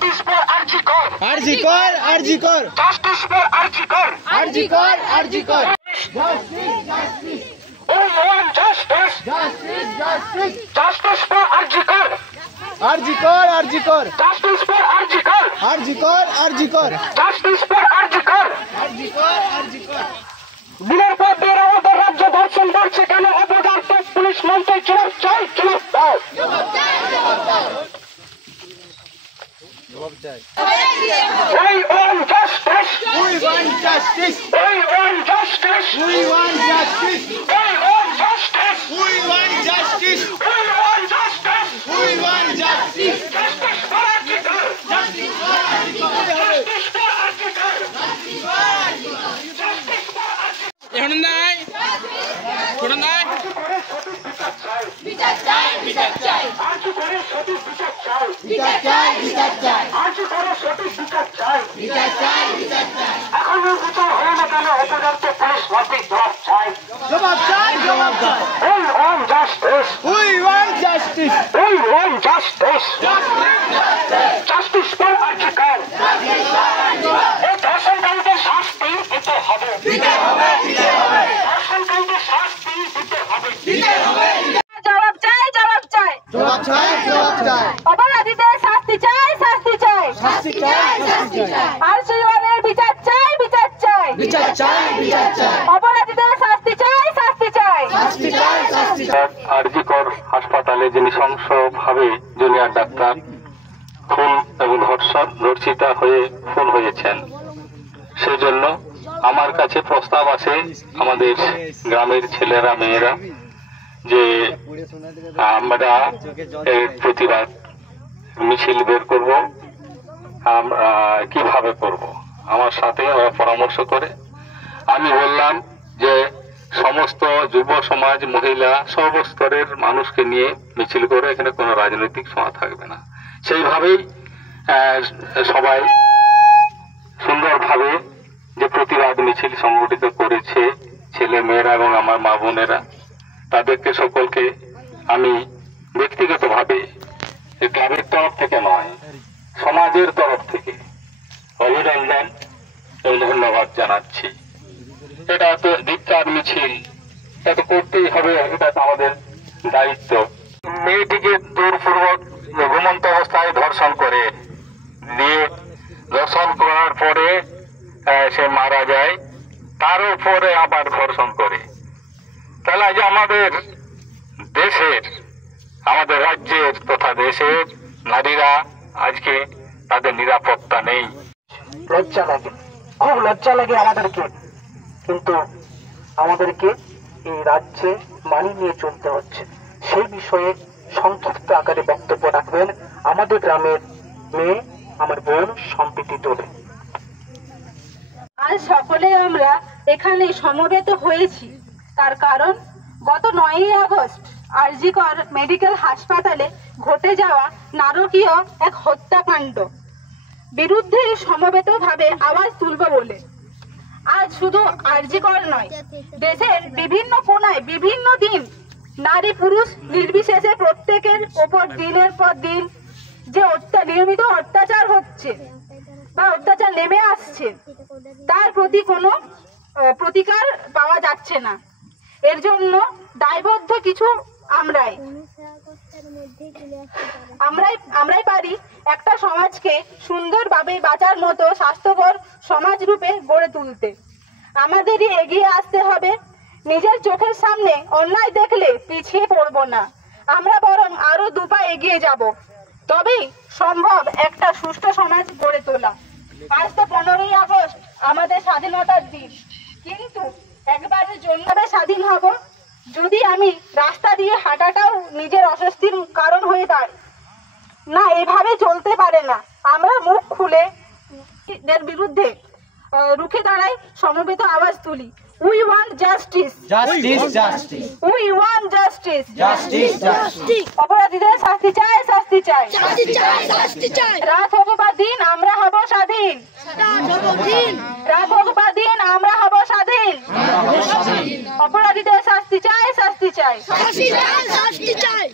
Justice for আরজি কর, আরজি কর, আরজি কর, জাস্টিস ফর আরজি কর, আরজি কর, আরজি কর। We want justice, justice, justice, justice for আরজি কর, আরজি কর, আরজি কর, justice for আরজি কর, আরজি কর, আরজি কর, justice for আরজি কর। আরজি কর, আরজি কর। দিনের পর দিন আমাদের রাজ্য ধর্ষণ করছে কেন? অপদার্থ পুলিশ মন্ত্রী জবাব চাই, জবাব দাও। We want justice, We want justice, we want justice, we want justice, we want justice, we want justice, we want justice, we want justice. justice for আরজি কর, Justice for আরজি কর, justice for আরজি কর, justice for আরজি কর। justice for আরজি কর। এখন নাই, কোন নাই। বিচার চাই, বিচার চাই, আরজি করে সঠিক বিচার চাই, বিচার চাই, বিচার চাই, আরজি করে সঠিক বিচার চাই। বিচার চাই, বিচার চাই। এখনো বিচার হয় না কেন? অপদার্থ পুলিশ মন্ত্রী জবাব চাই। জবাব চাই, জবাব চাই। We want justice, We want justice, we want justice, justice for আরজি কর। এই ধর্ষণকারীদের শাস্তি দিতে হবে, ধর্ষণকারীদের শাস্তি দিতে হবে। জবাব চাই, জবাব চাই, জবাব চাই, জবাব চাই। অপরাধীদের শাস্তি চাই, শাস্তি চাই, শাস্তি চাই, শাস্তি চাই। আরজিকরের বিচার চাই, বিচার চাই, বিচার চাই, বিচার চাই। অপরাধীদের শাস্তি চাই, শাস্তি চাই, শাস্তি চাই, শাস্তি চাই। আরজিকর হাসপাতালে যে নৃশংসভাবে জুনিয়র ডাক্তার খুন এবং ধর্ষিতা হয়ে খুন হয়েছেন, সেজন্য আমার কাছে প্রস্তাব আছে আমাদের গ্রামের ছেলেরা মেয়েরা যে আমরা এর প্রতিবাদ মিছিল বের করব। আমরা কিভাবে করব? আমার সাথে ওরা পরামর্শ করে আমি বললাম যে সমস্ত যুব সমাজ, মহিলা, সর্বস্তরের মানুষকে নিয়ে মিছিল করে, এখানে কোনো রাজনৈতিক সভা থাকবে না। সেইভাবেই সবাই সুন্দরভাবে যে প্রতিবাদ মিছিল সংগঠিত করেছে ছেলে মেয়েরা এবং আমার মা বোনেরা, তাদেরকে সকলকে আমি ব্যক্তিগতভাবে ক্লাবের তরফ থেকে নয়, সমাজের তরফ থেকে অভিনন্দন এবং ধন্যবাদ জানাচ্ছি। এটা তো ধিক্কার মিছিল, এটা তো করতেই হবে, এটা তো আমাদের দায়িত্ব। মেয়েটিকে জোরপূর্বক ঘুমন্ত অবস্থায় ধর্ষণ করে দিয়ে, ধর্ষণ করার পরে সে মারা যায়, তার উপরে আবার ধর্ষণ করে। তাহলে আজ আমাদের দেশের, আমাদের রাজ্যের তথা দেশের নারীরা আজকে তাদের নিরাপত্তা নেই। লজ্জা লাগে, খুব লজ্জা লাগে আমাদেরকে, কিন্তু আমাদেরকে এই রাজ্যে মানিয়ে নিয়ে চলতে হচ্ছে। সেই বিষয়ে সংক্ষিপ্ত আকারে বক্তব্য রাখবেন আমাদের গ্রামের মেয়ে, আমার বোন সম্প্রীতি তোলে। আজ সকলে আমরা এখানে সমবেত হয়েছি, তার কারণ গত 9ই আগস্ট আরজিকর মেডিকেল হাসপাতালে ঘটে যাওয়া নারকীয় এক হত্যাকাণ্ড বিরুদ্ধে সমবেতভাবে আওয়াজ তুলব বলে। আজ শুধু আরজিকর নয়, দেশের বিভিন্ন কোণায় বিভিন্ন দিন নারী পুরুষ নির্বিশেষে প্রত্যেকের ওপর দিনের পর দিন যে নিয়মিত অত্যাচার হচ্ছে বা অত্যাচার নেমে আসছে, তার প্রতি কোনো প্রতিকার পাওয়া যাচ্ছে না। এর জন্য দায়বদ্ধ কিছু আমরাই পারি একটা সমাজকে সুন্দরভাবে বাঁচার মতো স্বাস্থ্যকর সমাজ রূপে গড়ে তুলতে। আমাদেরই এগিয়ে আসতে হবে, নিজের চোখের সামনে অন্যায় দেখলে পিছিয়ে পড়ব না, আমরা বরং আরো 2 পা এগিয়ে যাব, তবেই সম্ভব একটা সুষ্ঠু সমাজ গড়ে তোলা। আজ তো 15ই আগস্ট আমাদের স্বাধীনতার দিন, কিন্তু একবারের জন্য স্বাধীন হব যদি আমি রাস্তা দিয়ে হাঁটাটাও নিজের অস্বস্তির কারণ হয়ে দাঁড়ায় না। এভাবে চলতে পারে না। আমরা মুখ খুলে এর বিরুদ্ধে রুখে দাঁড়াই, সমবেত আওয়াজ তুলি। We want justice. Justice, justice, We want justice. justice, justice. অপরাধীদের শাস্তি চাই, শাস্তি চাই, শাস্তি চাই, শাস্তি চাই, রাত হোক বা দিন আমরা হব স্বাধীন, রাত হোক বা দিন আমরা হব স্বাধীন। অপরাধীদের শাস্তি চাই, শাস্তি চাই, শাস্তি চাই, শাস্তি চাই।